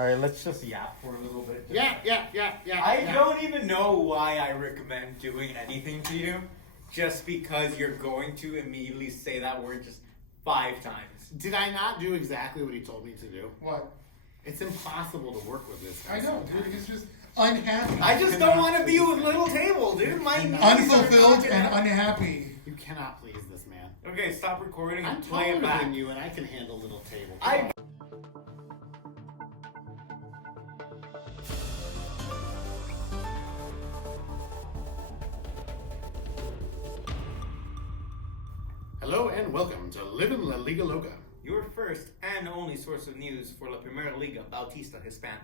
All right, let's just yap for a little bit. Yeah. I don't even know why I recommend doing anything to you, just because you're going to immediately say that word just 5 times. Did I not do exactly what he told me to do? What? It's impossible to work with this guy. I know, sometimes. dude. He's just unhappy. I just don't want to be with Little Table, dude. My knees Unfulfilled are and unhappy. You cannot please this man. Okay, stop recording and I'm play taller it back. than you, and I can handle Little Table. I. Hello and welcome to Livin La Liga Loca. Your first and only source of news for La Primera Liga Bautista Hispana.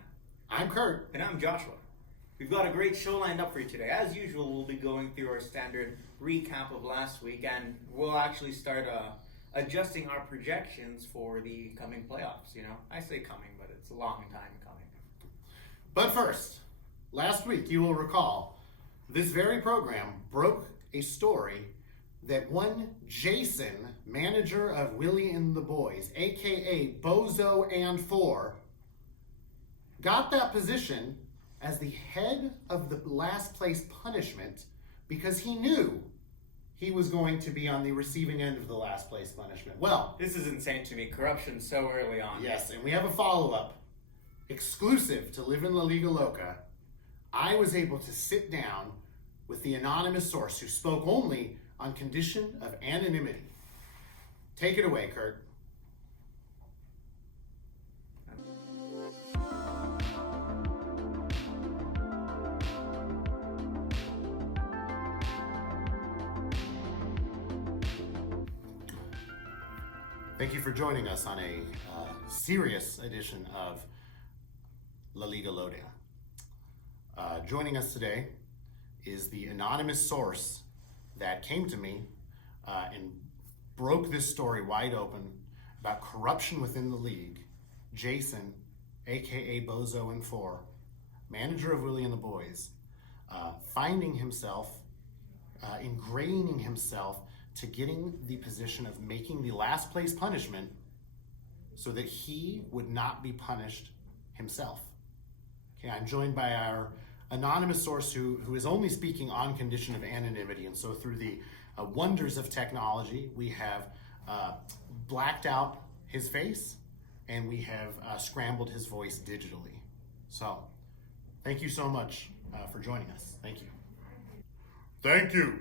I'm Kurt. And I'm Joshua. We've got a great show lined up for you today. As usual, we'll be going through our standard recap of last week, and we'll actually start adjusting our projections for the coming playoffs. You know, I say coming, but it's a long time coming. But first, last week you will recall, this very program broke a story that one Jason, manager of Willie and the Boys, aka Bozo and Four, got that position as the head of the last place punishment because he knew he was going to be on the receiving end of the last place punishment. Well, This is insane to me. Corruption so early on. yes, and we have a follow-up exclusive to Live in La Liga Loca. I was able to sit down with the anonymous source who spoke only on condition of anonymity. Take it away, Kurt. Thank you for joining us on a serious edition of La Liga Loca. Joining us today is the anonymous source that came to me and broke this story wide open about corruption within the league. Jason, aka Bozo and Four, manager of Willie and the Boys, finding himself, ingraining himself to getting the position of making the last place punishment so that he would not be punished himself. Okay, I'm joined by our anonymous source who is only speaking on condition of anonymity, and so through the wonders of technology, we have blacked out his face and we have scrambled his voice digitally. So, thank you so much for joining us. Thank you. Thank you.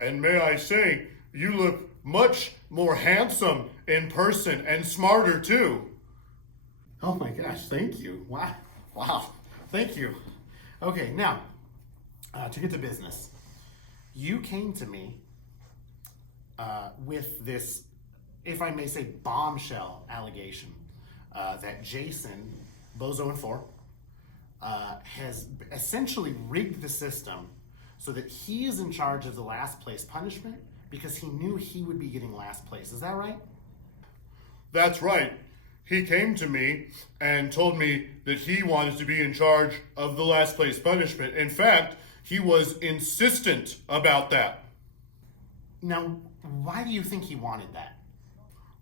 And may I say, you look much more handsome in person and smarter too. Oh my gosh, thank you. Wow, thank you. Okay, now, to get to business. You came to me with this, if I may say, bombshell allegation that Jason, Bozo and Four, has essentially rigged the system so that he is in charge of the last place punishment because he knew he would be getting last place. Is that right? That's right. He came to me and told me that he wanted to be in charge of the last place punishment. In fact, he was insistent about that. Now, why do you think he wanted that?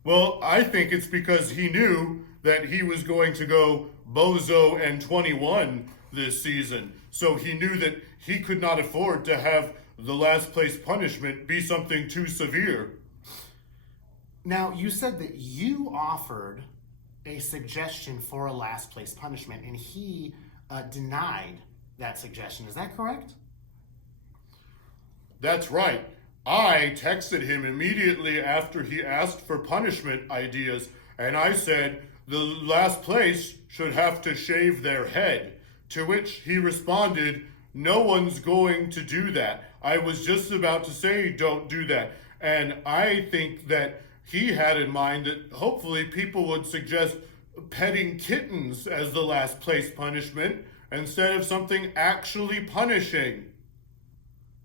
Well, I think it's because he knew that he was going to go Bozo and 21 this season. So he knew that he could not afford to have the last place punishment be something too severe. Now, you said that you offered a suggestion for a last place punishment, and he denied that suggestion. Is that correct? That's right. I texted him immediately after he asked for punishment ideas, and I said the last place should have to shave their head, to which he responded, "No one's going to do that. I was just about to say don't do that." And I think that he had in mind that hopefully people would suggest petting kittens as the last place punishment instead of something actually punishing.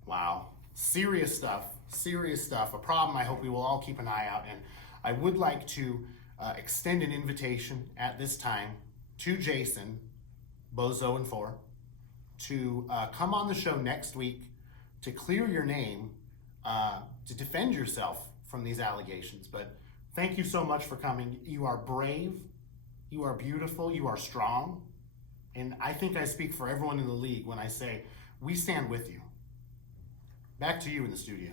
Wow. Serious stuff. Serious stuff. A problem I hope we will all keep an eye out. And I would like to extend an invitation at this time to Jason, Bozo and Four, to come on the show next week to clear your name, to defend yourself from these allegations. But thank you so much for coming. You are brave, You are beautiful. You are strong. And I think I speak for everyone in the league when I say we stand with you. Back to you in the studio.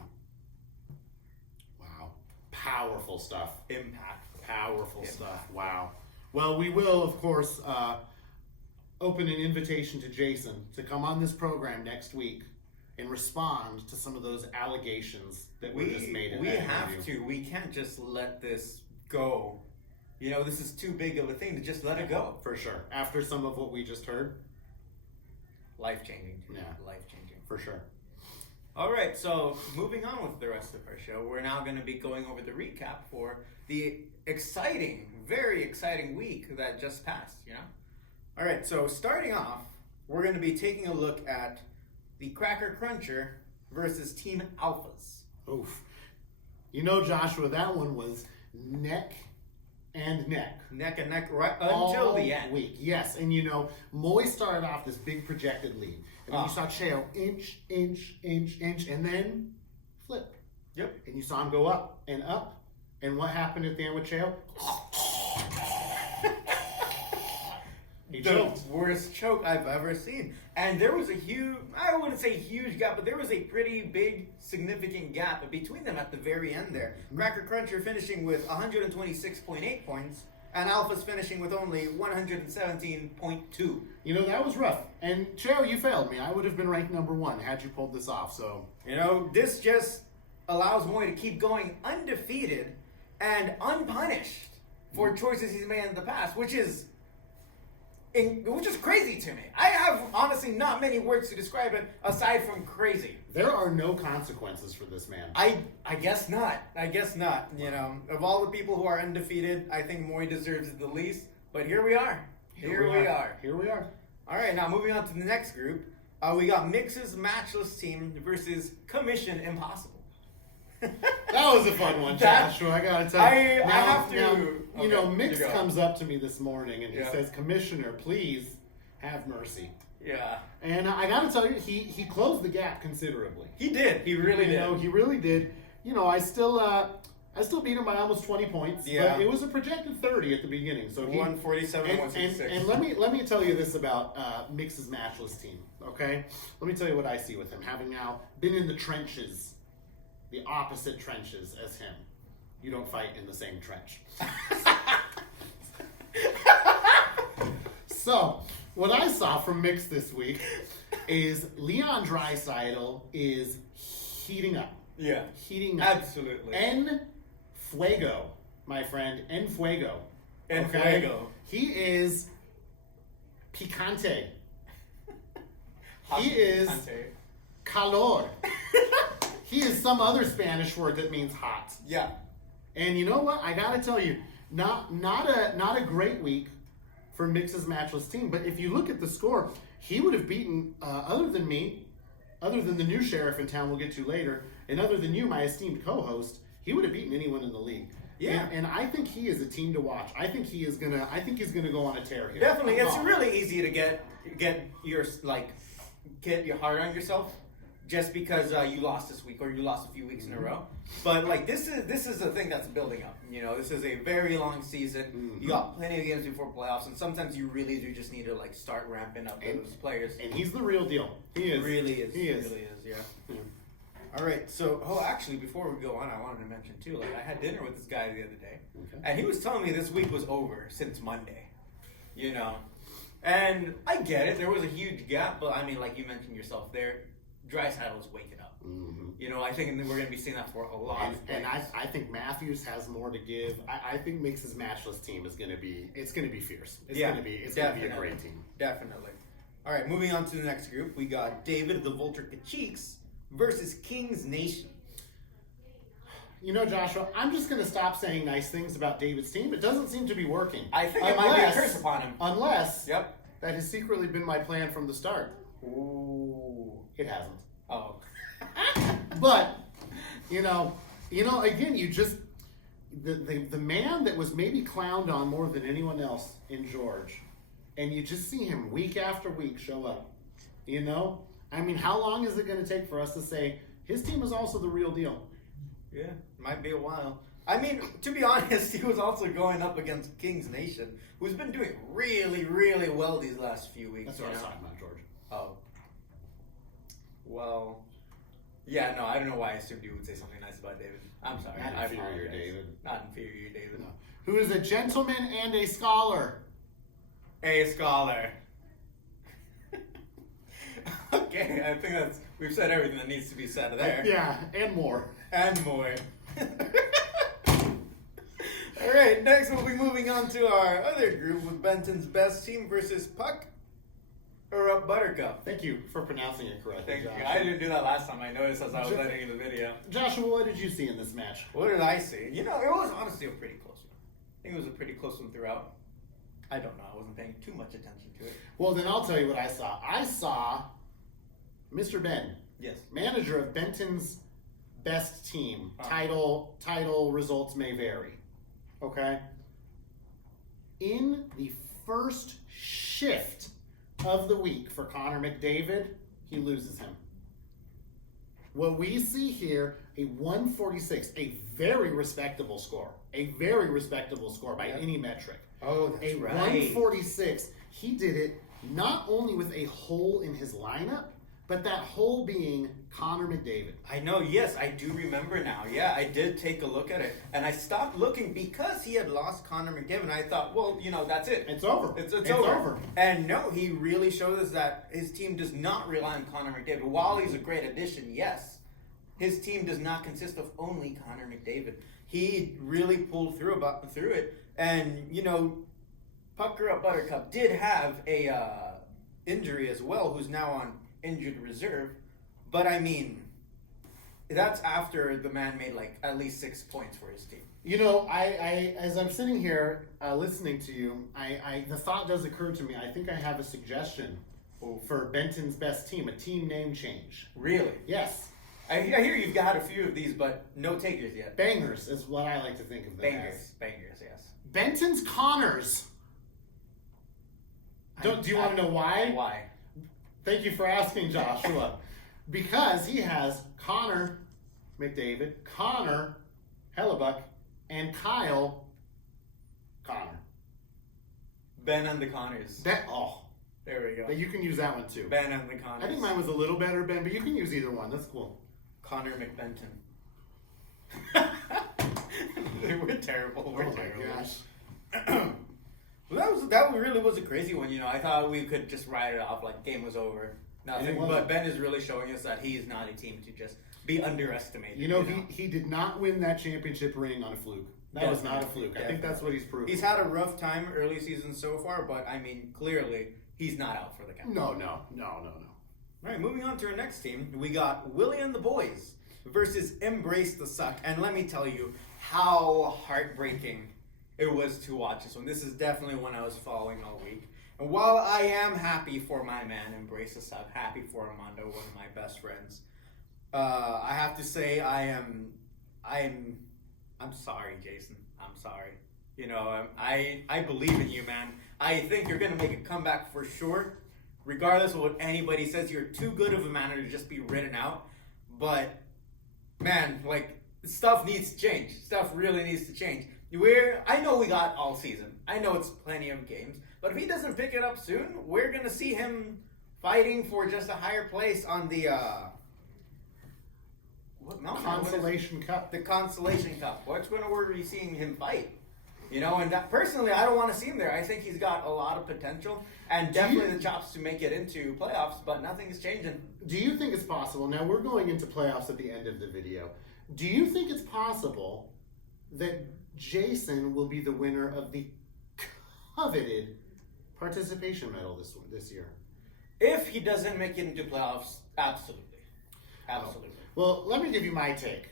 Wow. Powerful stuff. Impact. Powerful stuff. Wow. Well, we will, of course, open an invitation to Jason to come on this program next week and respond to some of those allegations that were just made in We that have interview. to. We can't just let this go. You know, this is too big of a thing to just let it go. For sure. After some of what we just heard, Life-changing. Yeah. Life-changing. for sure. All right, so moving on with the rest of our show, we're now going to be going over the recap for the exciting, very exciting week that just passed, you know? All right, so starting off, we're going to be taking a look at the Cracker Cruncher versus Team Alphas. Oof. You know, Joshua, that one was neck and neck. Neck and neck right until all the end. week. Yes, and you know, Moy started off this big projected lead. And then you saw Cheo inch, and then flip. Yep. And you saw him go up. And what happened at the end with Cheo? He The choked. worst choke I've ever seen. And there was a huge, I wouldn't say huge gap, but there was a pretty big, significant gap between them at the very end there. Cracker Cruncher finishing with 126.8 points, and Alpha's finishing with only 117.2. You know, that was rough. And Cheo, you failed me. I would have been ranked number 1 had you pulled this off. So You know, this just allows Moy to keep going undefeated and unpunished for choices he's made in the past, which is crazy to me. I have honestly not many words to describe it aside from crazy. there are no consequences for this man. I guess not. I guess not. You know, of all the people who are undefeated, I think Moy deserves it the least. But here we are. Here we are. Here we are. All right, now moving on to the next group. We got Mix's Matchless Team versus Commission Impossible. That was a fun one, That- Joshua. I gotta tell you. I have to- you okay, know, Mix you go. comes up to me this morning and he Yeah. says, "Commissioner, please have mercy." Yeah. And I gotta tell you, he closed the gap considerably. He did. He really You did. know, he really did. You know, I still beat him by almost 20 points. Yeah. But it was a projected 30 at the beginning. So he 147 and, 166. and let me tell you this about Mix's Matchless Team, okay? Let me tell you what I see with him, having now been in the trenches, the opposite trenches as him. You don't fight in the same trench. So, what I saw from Mix this week is Leon Draisaitl is heating up. Yeah. Heating up. Absolutely. En fuego, my friend. En fuego. En fuego. He is picante. Hot He is picante. calor. He is some other Spanish word that means hot. Yeah. And you know what? I gotta tell you, not a great week for Mix's Matchless Team. But if you look at the score, he would have beaten other than me, other than the new sheriff in town we'll get to later, and other than you, my esteemed co-host, he would have beaten anyone in the league. Yeah. And I think he is a team to watch. I think he's gonna go on a tear here. Definitely. I'm It's wrong. really easy to get your hard on yourself just because you lost this week or you lost a few weeks in a row. But like this is a thing that's building up. You know, this is a very long season. You got plenty of games before playoffs, and sometimes you really do just need to like start ramping up those players. And he's the real deal. He is. Really is. He is. Really is. Yeah. Yeah. All right. So, actually, before we go on, I wanted to mention too. Like, I had dinner with this guy the other day, Okay. and he was telling me this week was over since Monday. You know, and I get it. There was a huge gap, but I mean, like you mentioned yourself, there, Draisaitl is waking up. Mm-hmm. You know, I think we're going to be seeing that for a lot. And I think Matthews has more to give. I think Mix's Matchless Team is gonna be fierce. It's gonna be a great team. Definitely. All right, moving on to the next group, we got David the Vulture Kacheeks versus King's Nation. You know, Joshua, I'm just gonna stop saying nice things about David's team. It doesn't seem to be working. I think it might be a curse upon him. Unless Yep. that has secretly been my plan from the start. Ooh. It hasn't. Oh. But you know, again, you just the man that was maybe clowned on more than anyone else in George, and you just see him week after week show up. You know, I mean, how long is it going to take for us to say his team is also the real deal? Yeah, might be a while. I mean, to be honest, he was also going up against Kings Nation, who's been doing really, really well these last few weeks. That's what I was talking about, George. Oh. Well, yeah, no, I don't know why I assumed you would say something nice about David. I'm sorry. Not I inferior, apologize. David. Not inferior, David. No. Who is a gentleman and a scholar. A scholar. Okay, I think we've said everything that needs to be said there. Yeah, and more. And more. Alright, next we'll be moving on to our other group with Benton's best team versus Puck or up Buttercup. Thank you for pronouncing it correctly, Thank you. Josh. I didn't do that last time. I noticed as I was editing the video. Joshua, what did you see in this match? What did I see? You know, it was honestly a pretty close one. I think it was a pretty close one throughout. I don't know. I wasn't paying too much attention to it. Well, then I'll tell you what I saw. I saw Mr. Ben, Yes. manager of Benton's best team. Oh. Title results may vary. Okay? In the first shift of the week for Connor McDavid, he loses him. What we see here, a 146, a very respectable score. A very respectable score by any metric. Oh, that's A 146, he did it not only with a hole in his lineup, but that hole being Connor McDavid. I know, yes, I do remember now. Yeah, I did take a look at it. And I stopped looking because he had lost Connor McDavid. I thought, well, you know, that's it. It's over. It's over. And no, he really showed us that his team does not rely on Connor McDavid. While he's a great addition, yes, his team does not consist of only Connor McDavid. He really pulled through it. And, you know, Pucker Up Buttercup did have a injury as well, who's now on injured reserve. But I mean, that's after the man made like at least 6 points for his team. You know, I as I'm sitting here listening to you, the thought does occur to me. I think I have a suggestion for Benton's best team, a team name change. Really? Yes. I hear you've got a few of these, but no takers yet. Bangers is what I like to think of them as. Bangers, yes. Benton's Connors. Do you want to know why? Why? Thank you for asking, Joshua. Because he has Connor McDavid, Connor Hellebuck, and Kyle Connor. Ben and the Connors. There we go. You can use that one too. Ben and the Connors. I think mine was a little better, Ben, but you can use either one. That's cool. Connor McBenton. We're terrible. We're terrible. Gosh. Well, that really was a crazy one. You know, I thought we could just write it off like game was over. Nothing. But Ben is really showing us that he is not a team to just be underestimated. You know, he did not win that championship ring on a fluke. That was not a fluke. I think that's what he's proved. He's had a rough time early season so far, but I mean, clearly he's not out for the count. No. All right, moving on to our next team, we got Willie and the Boys versus Embrace the Suck. And let me tell you how heartbreaking it was to watch this one. This is definitely one I was following all week. And while I am happy for my man, Embrace the Suck, happy for Armando, one of my best friends, I have to say I'm sorry, Jason. I'm sorry. You know, I believe in you, man. I think you're going to make a comeback for sure. Regardless of what anybody says, you're too good of a man to just be written out. But, man, like, stuff needs to change. Stuff really needs to change. I know we got all season. I know it's plenty of games. But if he doesn't pick it up soon, we're going to see him fighting for just a higher place on the, Consolation Cup. The Consolation Cup. Where are we seeing him fight? You know, and personally, I don't want to see him there. I think he's got a lot of potential and definitely the chops to make it into playoffs, but nothing is changing. Do you think it's possible? Now, we're going into playoffs at the end of the video. Do you think it's possible that Jason will be the winner of the coveted participation medal this year? If he doesn't make it into playoffs, absolutely. Absolutely. Well, let me give you my take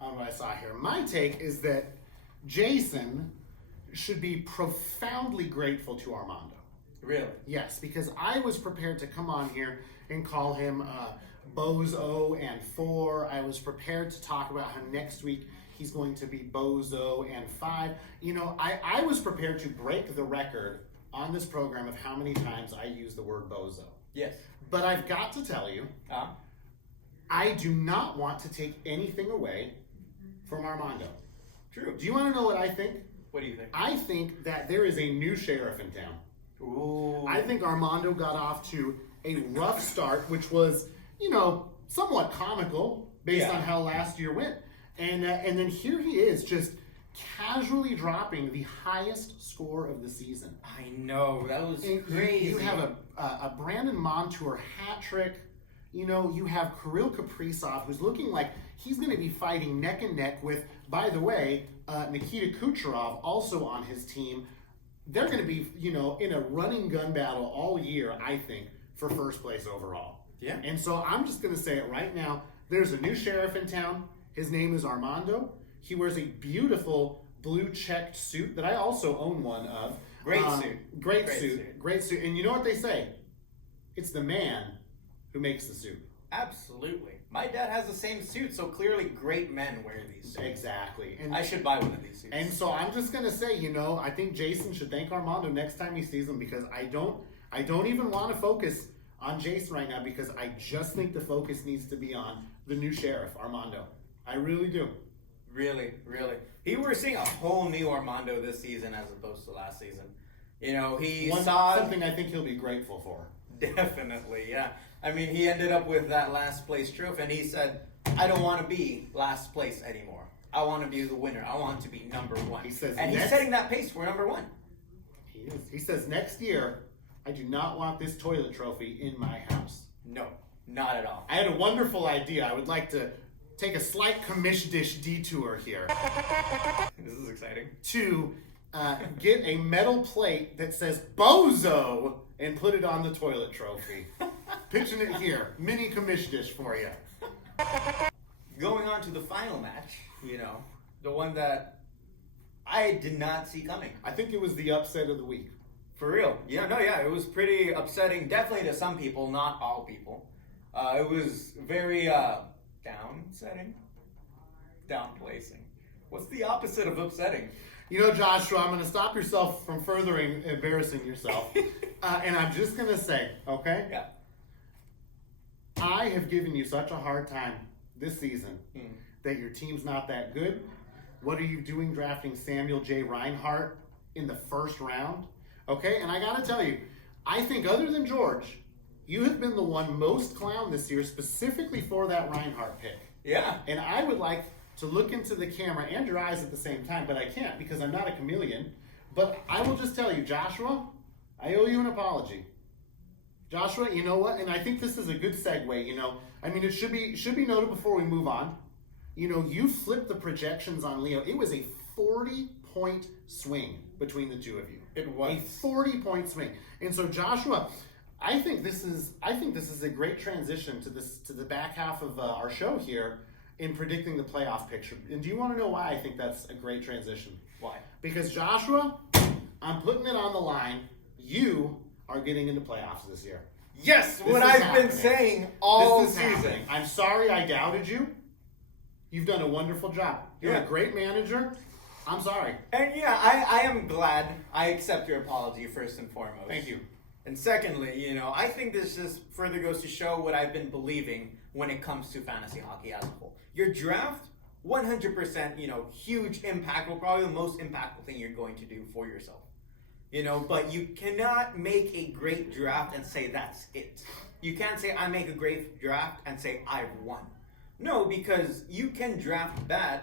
on what I saw here. My take is that Jason should be profoundly grateful to Armando. Really? Yes, because I was prepared to come on here and call him Bozo and 4. I was prepared to talk about how next week he's going to be Bozo and 5. You know, I was prepared to break the record on this program of how many times I use the word Bozo. Yes. But I've got to tell you, I do not want to take anything away from Armando. True. Do you want to know what I think? What do you think? I think that there is a new sheriff in town. Ooh. I think Armando got off to a rough start, which was, somewhat comical based on how last year went. And then here he is, just casually dropping the highest score of the season. I know, that was And crazy. You have a Brandon Montour hat trick. You have Kirill Kaprizov, who's looking like he's going to be fighting neck and neck with, by the way, Nikita Kucherov, also on his team. They're going to be, in a running gun battle all year, I think, for first place overall. Yeah. And so I'm just going to say it right now. There's a new sheriff in town. His name is Armando. He wears a beautiful blue checked suit that I also own one of. Great suit. Great suit. And you know what they say? It's the man who makes the suit. Absolutely. My dad has the same suit, so clearly great men wear these suits. Exactly. And I should buy one of these suits. And so I'm just gonna say, I think Jason should thank Armando next time he sees him, because I don't even want to focus on Jason right now, because I just think the focus needs to be on the new sheriff, Armando. I really do. Really. We're seeing a whole new Armando this season as opposed to last season. He saw something I think he'll be grateful for. Definitely, yeah. I mean, he ended up with that last place trophy, and he said, I don't want to be last place anymore. I want to be the winner. I want to be number one. He says, and he's setting that pace for number one. He is. He says, next year, I do not want this toilet trophy in my house. No, not at all. I had a wonderful idea. I would like to take a slight commish dish detour here This is exciting. to get a metal plate that says Bozo and put it on the toilet trophy. Pitching it here. Mini commish dish for you. Going on to the final match, the one that I did not see coming. I think it was the upset of the week. For real. It was pretty upsetting, definitely to some people, not all people. It was very downsetting. Downplacing. What's the opposite of upsetting? Joshua, I'm going to stop yourself from furthering embarrassing yourself. And I'm just going to say, okay? Yeah. I have given you such a hard time this season that your team's not that good. What are you doing drafting Samuel J. Reinhart in the first round? Okay, and I got to tell you, I think other than George, you have been the one most clowned this year specifically for that Reinhart pick. Yeah. And I would like to look into the camera and your eyes at the same time, but I can't because I'm not a chameleon. But I will just tell you, Joshua, I owe you an apology. Joshua, you know what? And I think this is a good segue, I mean, it should be noted before we move on. You flipped the projections on Leo. It was a 40-point swing between the two of you. It was. A 40-point swing. And so, Joshua, I think this is a great transition to the back half of our show here in predicting the playoff picture. And do you want to know why I think that's a great transition? Why? Because, Joshua, I'm putting it on the line. You are getting into playoffs this year. Yes, This what is I've happening. been saying all This is season. happening. I'm sorry I doubted you. You've done a wonderful job. You're Yeah. a great manager. I'm sorry. And I am glad I accept your apology first and foremost. Thank you. And secondly, I think this just further goes to show what I've been believing when it comes to fantasy hockey as a whole. Your draft, 100%, huge impact, probably the most impactful thing you're going to do for yourself. But you cannot make a great draft and say that's it. You can't say I make a great draft and say I've won. No, because you can draft bad,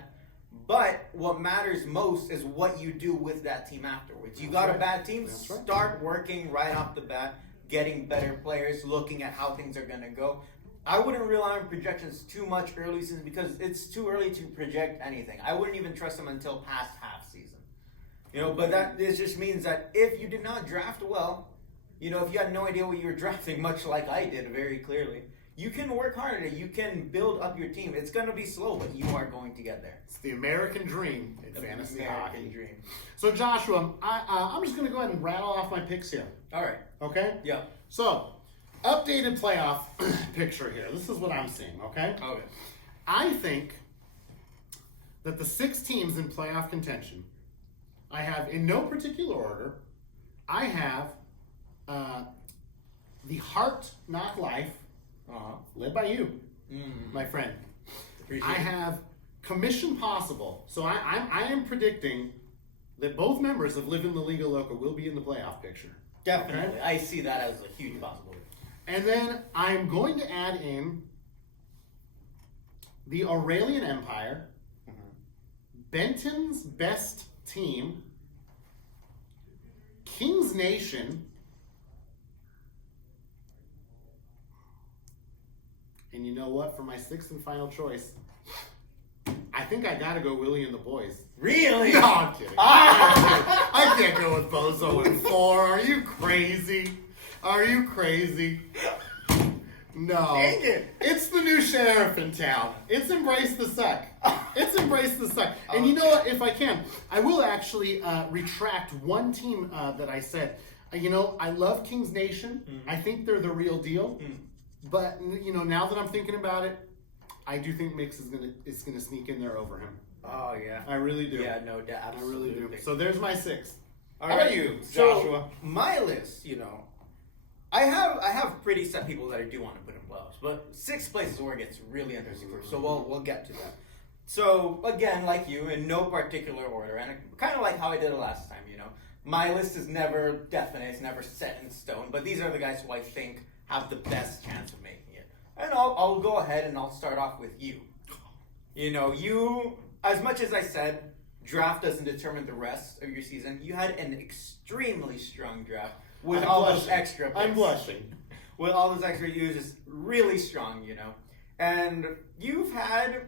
but what matters most is what you do with that team afterwards. You got a bad team, start working right off the bat, getting better players, looking at how things are going to go. I wouldn't rely on projections too much early season because it's too early to project anything. I wouldn't even trust them until past half season. But this just means that if you did not draft well, if you had no idea what you were drafting, much like I did very clearly, you can work harder. You can build up your team. It's going to be slow, but you are going to get there. It's the American dream in fantasy hockey. American dream. So, Joshua, I'm just going to go ahead and rattle off my picks here. All right. Okay? Yeah. So, updated playoff picture here. This is what I'm seeing, okay? Okay. I think that the 6 teams in playoff contention, I have, in no particular order, I have the Heart Knock Life, led by you, my friend. Appreciate I it. have commission possible. So I am predicting that both members of Livin, the Liga, Loca will be in the playoff picture. Definitely. I see that as a huge possibility. And then I'm going to add in the Aurelian Empire, Benton's best team, King's Nation, and you know what? For my sixth and final choice, I think I gotta go Willie and the boys. Really? No, I'm kidding. I can't go with Bozo and 4. Are you crazy? Are you crazy? No. Dang it. It's the new sheriff in town. It's Embrace the Suck. It's Embrace the Suck. And you know what? If I can, I will actually retract one team that I said. I love King's Nation. I think they're the real deal. But, now that I'm thinking about it, I do think Mix is gonna sneak in there over him. Oh, yeah. I really do. Yeah, no doubt. I really do. So there's my 6. All How right. about you, So, Joshua? my list, I have pretty set people that I do want to put in playoffs, but 6th place is where it gets really interesting first. So we'll get to that. So again, like you, in no particular order, and kind of like how I did it last time. My list is never definite; it's never set in stone. But these are the guys who I think have the best chance of making it. And I'll go ahead and I'll start off with you. You, as much as I said, draft doesn't determine the rest of your season. You had an extremely strong draft with I'm all blushing. those extra picks. I'm blushing. With all those extra uses, really strong, And you've had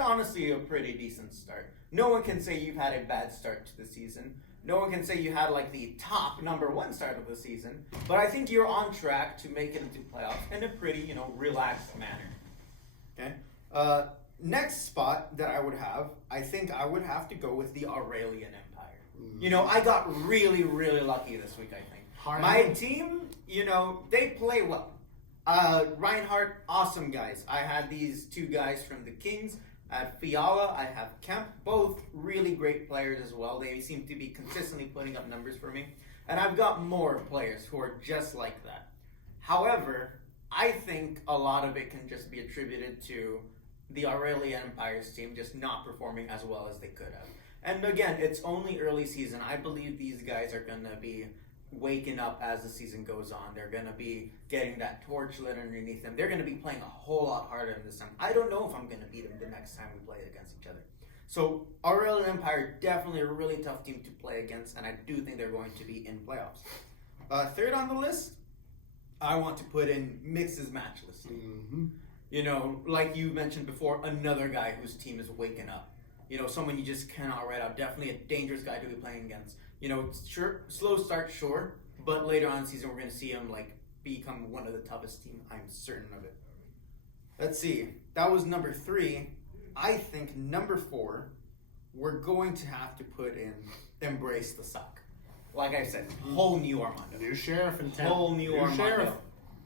honestly a pretty decent start. No one can say you've had a bad start to the season. No one can say you had like the top number 1 start of the season. But I think you're on track to make it into playoffs in a pretty, relaxed manner. Okay. Next spot that I would have, I think I would have to go with the Aurelian Empire. I got really, really lucky this week, I think. My team, they play well. Reinhardt, awesome guys. I had these 2 guys from the Kings. I have Fiala, I have Kemp, both really great players as well. They seem to be consistently putting up numbers for me. And I've got more players who are just like that. However, I think a lot of it can just be attributed to the Aurelian Empire's team just not performing as well as they could have. And again, it's only early season. I believe these guys are going to be waking up as the season goes on. They're going to be getting that torch lit underneath them. They're going to be playing a whole lot harder this time. I don't know if I'm going to beat them the next time we play against each other. So Aurelian Empire, definitely a really tough team to play against, and I do think they're going to be in playoffs. Third on the list, I want to put in Mix's match listing. Like you mentioned before, another guy whose team is waking up. Someone you just cannot write out. Definitely a dangerous guy to be playing against. Sure, slow start, sure, but later on in the season we're going to see him become one of the toughest teams. I'm certain of it. Let's see. That was number 3. I think number 4, we're going to have to put in Embrace the Suck. Like I said, whole new Armando. New sheriff in town. Whole new Armando.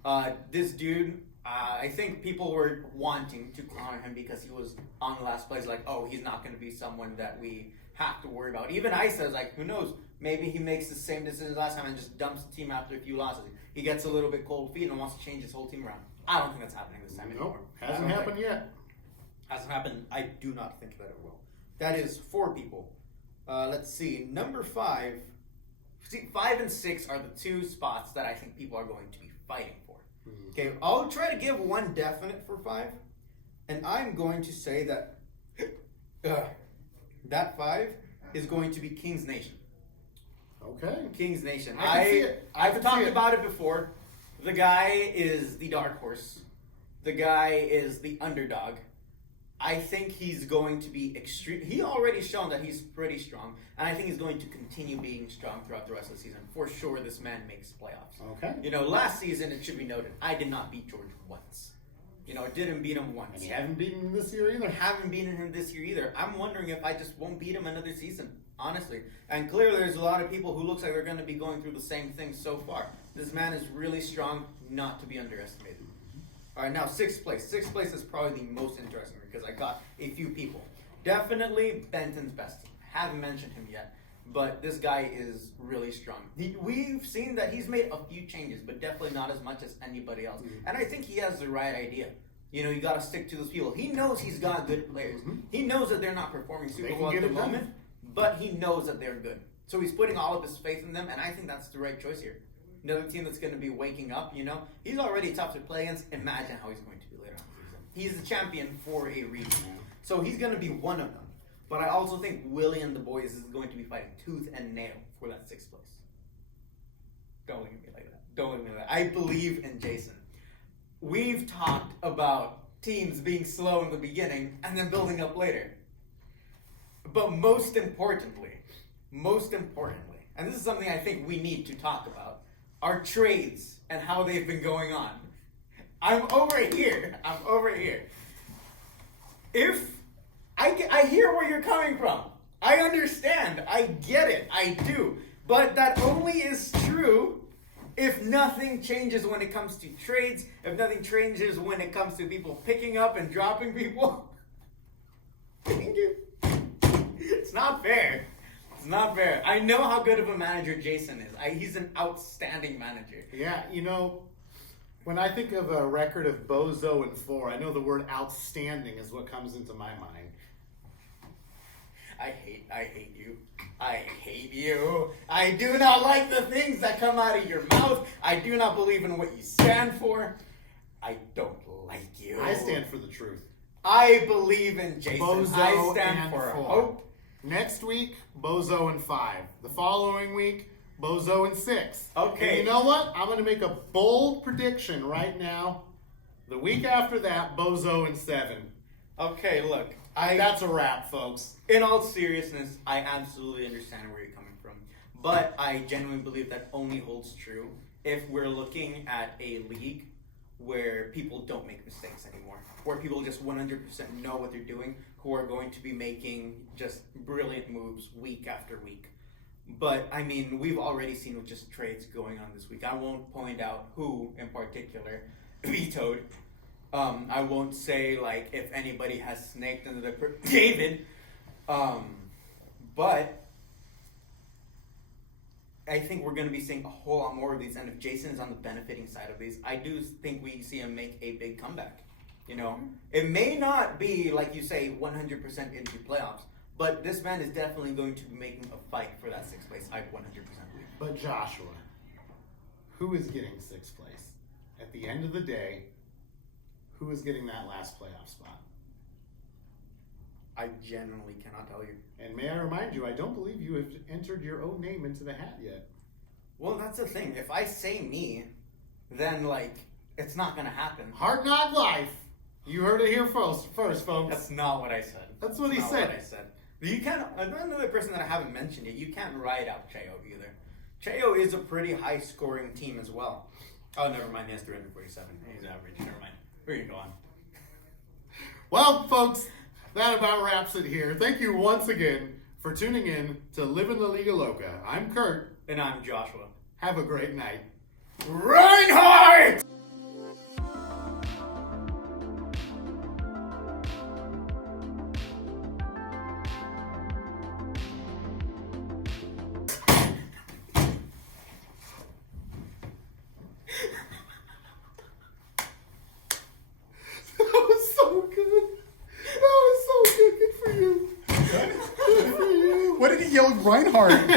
Sheriff. This dude, I think people were wanting to honor him because he was on the last place. Like, oh, he's not going to be someone that we have to worry about. Even I said, who knows? Maybe he makes the same decision last time and just dumps the team after a few losses. He gets a little bit cold feet and wants to change his whole team around. I don't think that's happening this time anymore. Hasn't happened yet. Hasn't happened. I do not think that it will. That is 4 people. Let's see. Number 5. See, 5 and 6 are the 2 spots that I think people are going to be fighting for. Okay, I'll try to give one definite for 5, and I'm going to say that that 5 is going to be King's Nation. Okay. King's Nation. I can see it. I've talked about it before. The guy is the dark horse. The guy is the underdog. I think he's going to be extreme. He already shown that he's pretty strong, and I think he's going to continue being strong throughout the rest of the season. For sure, this man makes playoffs. Okay. Last season, it should be noted, I did not beat George once. Didn't beat him once. And you haven't beaten him this year either. Haven't beaten him this year either. I'm wondering if I just won't beat him another season, honestly. And clearly, there's a lot of people who looks like they're going to be going through the same thing so far. This man is really strong, not to be underestimated. All right, now 6th place. 6th place is probably the most interesting because I got a few people. Definitely Benton's best team. Haven't mentioned him yet, but this guy is really strong. We've seen that he's made a few changes, but definitely not as much as anybody else. And I think he has the right idea. You know, you got to stick to those people. He knows he's got good players. He knows that they're not performing super They can well at get the it done. moment, but he knows that they're good. So he's putting all of his faith in them, and I think that's the right choice here. Another team that's going to be waking up, you know. He's already tough to play against. Imagine how he's going to be later on in the season. He's the champion for a reason. So he's going to be one of them. But I also think Willie and the boys is going to be fighting tooth and nail for that 6th place. Don't look at me like that. Don't look at me like that. I believe in Jason. We've talked about teams being slow in the beginning and then building up later. But most importantly, and this is something I think we need to talk about, are trades and how they've been going on. I'm over here. If I hear where you're coming from. I understand. I get it. I do. But that only is true if nothing changes when it comes to trades, if nothing changes when it comes to people picking up and dropping people. It's not fair. It's not fair. I know how good of a manager Jason is. He's an outstanding manager. Yeah, you know, when I think of a record of Bozo and 4, I know the word outstanding is what comes into my mind. I hate you. I hate you. I do not like the things that come out of your mouth. I do not believe in what you stand for. I don't like you. I stand for the truth. I believe in Jason. Bozo I stand and for 4. hope. Next week, Bozo and 5. The following week, Bozo and 6. Okay. And you know what? I'm going to make a bold prediction right now. The week after that, Bozo and 7. Okay, look. That's a wrap, folks. In all seriousness, I absolutely understand where you're coming from. But I genuinely believe that only holds true if we're looking at a league where people don't make mistakes anymore. Where people just 100% know what they're doing, who are going to be making just brilliant moves week after week. But, I mean, we've already seen with just trades going on this week. I won't point out who in particular vetoed. I won't say, like, if anybody has snaked under the... David! But I think we're going to be seeing a whole lot more of these. And if Jason is on the benefiting side of these, I do think we see him make a big comeback. You know, it may not be, like you say, 100% into playoffs, but this man is definitely going to be making a fight for that 6th place. I 100% believe. But Joshua, who is getting 6th place? At the end of the day, who is getting that last playoff spot? I genuinely cannot tell you. And may I remind you, I don't believe you have entered your own name into the hat yet. Well, that's the thing. If I say me, then, like, it's not going to happen. Hard Knock Life. You heard it here first, folks. That's not what I said. That's what he Not said. what I said. You can't. Another person that I haven't mentioned yet. You can't write out Cheo either. Cheo is a pretty high-scoring team as well. Oh, never mind. He has 347. He's average. Never mind. We're gonna go on. Well, folks, that about wraps it here. Thank you once again for tuning in to Livin La Liga Loca. I'm Kurt. And I'm Joshua. Have a great night. Reinhardt! That was so good. That was so good. Good for you. Good for you. What did he yell, Reinhardt?